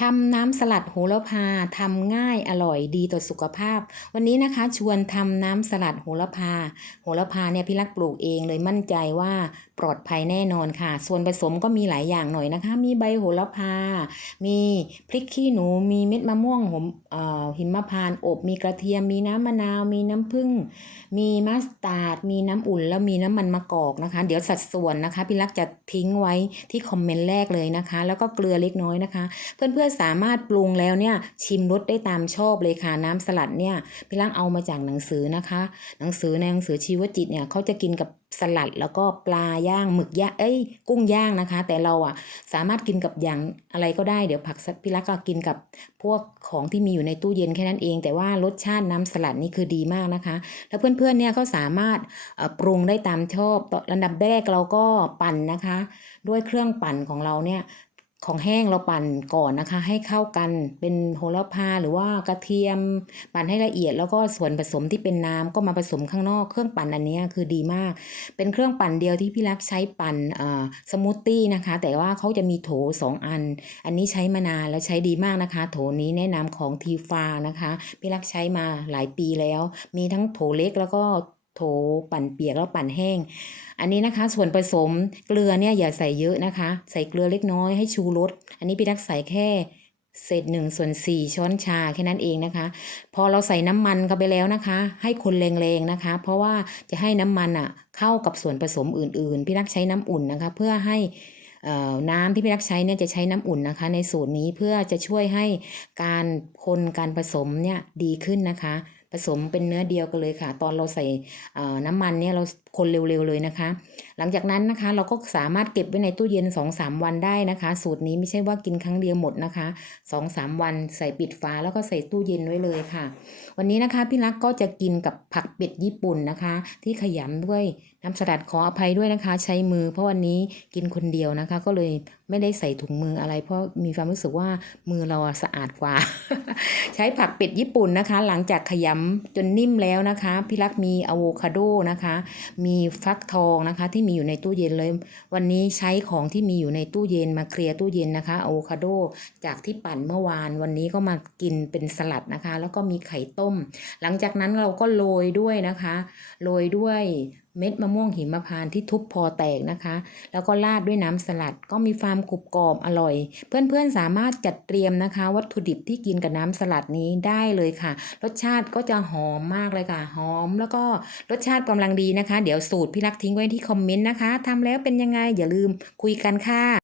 ทำน้ำสลัดโหระพาทำง่ายอร่อยดีต่อสุขภาพ วันนี้นะคะชวนทำน้ำสลัดโหระพา โหระพาเนี่ยพี่รักปลูกเองเลยมั่นใจว่าปลอดภัยแน่นอนค่ะ ส่วนผสมก็มีหลายอย่างหน่อยนะคะ มีใบโหระพา มีพริกขี้หนู มีเม็ดมะม่วงหมอ่อหิมพานต์อบมีกระเทียม มีน้ำมะนาว มีน้ำผึ้งมีมัสตาร์ดมีน้ำอุ่นแล้วมีน้ำมันมะกอกนะคะ เดี๋ยวสัดส่วนนะคะพี่รักจะทิ้งไว้ที่คอมเมนต์แรกเลยนะคะ แล้วก็เกลือเล็กน้อยนะคะ เพื่อนสามารถปรุงแล้วเนี่ยชิมรสได้ตามชอบเลยค่ะน้ำสลัดเนี่ยพี่รักเอามาจากหนังสือนะคะ หนังสือในหนังสือชีวจิตเนี่ยเขาจะกินกับสลัดแล้วก็ปลาย่างหมึกย่างเอ้ย กุ้งย่างนะคะ แต่เราอะสามารถกินกับอย่างอะไรก็ได้เดี๋ยวผักพี่รักก็กินกับพวกของที่มีอยู่ในตู้เย็นแค่นั้นเอง แต่ว่ารสชาติน้ำสลัดนี่คือดีมากนะคะ แล้วเพื่อนๆเนี่ยเขาสามารถปรุงได้ตามชอบระดับแรกเราก็ปั่นนะคะ ด้วยเครื่องปั่นของเราเนี่ย ของแห้งเราปั่นก่อนนะคะ ให้เข้ากันเป็นโหระพาหรือว่ากระเทียม ปั่นให้ละเอียดแล้วก็ส่วนผสมที่เป็นน้ำก็มาผสมข้างนอกเครื่องปั่นอันนี้คือดีมาก เป็นเครื่องปั่นเดียวที่พี่รักใช้ปั่นอ่อสมูทตี้นะคะ แต่ว่าเขาจะมีโถสองอัน อันนี้ใช้มานานแล้วใช้ดีมากนะคะ โถนี้แนะนำของทีฟานะคะพี่รักใช้มาหลายปีแล้ว มีทั้งโถเล็กแล้วก็ โถปั่นเปียกแล้วปั่นแห้ง อันนี้นะคะ ส่วนผสมเกลือเนี่ยอย่าใส่เยอะนะคะ ใส่เกลือเล็กน้อยให้ชูรสอันนี้พี่รักใส่แค่เศษหนึ่งส่วนสี่ช้อนชาแค่นั้นเองนะคะ พอเราใส่น้ำมันเข้าไปแล้วนะคะ ให้คนแรงๆนะคะ เพราะว่าจะให้น้ำมันอะเข้ากับส่วนผสมอื่นๆ พี่รักใช้น้ำอุ่นนะคะ เพื่อให้น้ำที่พี่รักใช้เนี่ยจะใช้น้ำอุ่นนะคะ ในสูตรนี้เพื่อจะช่วยให้การคนการผสมเนี่ยดีขึ้นนะคะ ผสมเป็นเนื้อเดียวกันเลยค่ะ ตอนเราใส่น้ำมันเนี่ยเราคนเร็วๆเลยนะคะ หลังจากนั้นนะคะเราก็สามารถเก็บไว้ในตู้เย็น 2-3 วันได้นะคะ สูตรนี้ไม่ใช่ว่ากินครั้งเดียวหมดนะคะ 2-3 วันใส่ปิดฝาแล้วก็ใส่ตู้เย็นไว้เลยค่ะ วันนี้นะคะพี่รักก็จะกินกับผักเป็ดญี่ปุ่นนะคะ ที่ขยำด้วยน้ำสลัดขออภัยด้วยนะคะ ใช้มือ เพราะวันนี้กินคนเดียวนะคะ ก็เลยไม่ได้ใส่ถุงมืออะไร เพราะมีความรู้สึกว่ามือเราสะอาดกว่า ใช้ผักเป็ดญี่ปุ่นนะคะ หลังจากขยำจนนิ่มแล้วนะคะ พี่รักมีอะโวคาโดนะคะ มีฟักทองนะคะ ที่มีอยู่ในตู้เย็นเลย วันนี้ใช้ของที่มีอยู่ในตู้เย็นมาเคลียร์ตู้เย็นนะคะอะโวคาโดจากที่ปั่นเมื่อวาน วันนี้ก็มากินเป็นสลัดนะคะ แล้วก็มีไข่ต้ม หลังจากนั้นเราก็โรยด้วยนะคะโรยด้วย เม็ดมะม่วงหิมพานต์ที่ทุบพอแตกนะคะ แล้วก็ราดด้วยน้ำสลัดก็มีความกรุบกรอบอร่อย เพื่อนๆสามารถจัดเตรียมนะคะ วัตถุดิบที่กินกับน้ำสลัดนี้ได้เลยค่ะ รสชาติก็จะหอมมากเลยค่ะ หอมแล้วก็รสชาติกำลังดีนะคะ เดี๋ยวสูตรพี่รักทิ้งไว้ที่คอมเมนต์นะคะทำแล้วเป็นยังไงอย่าลืมคุยกันค่ะ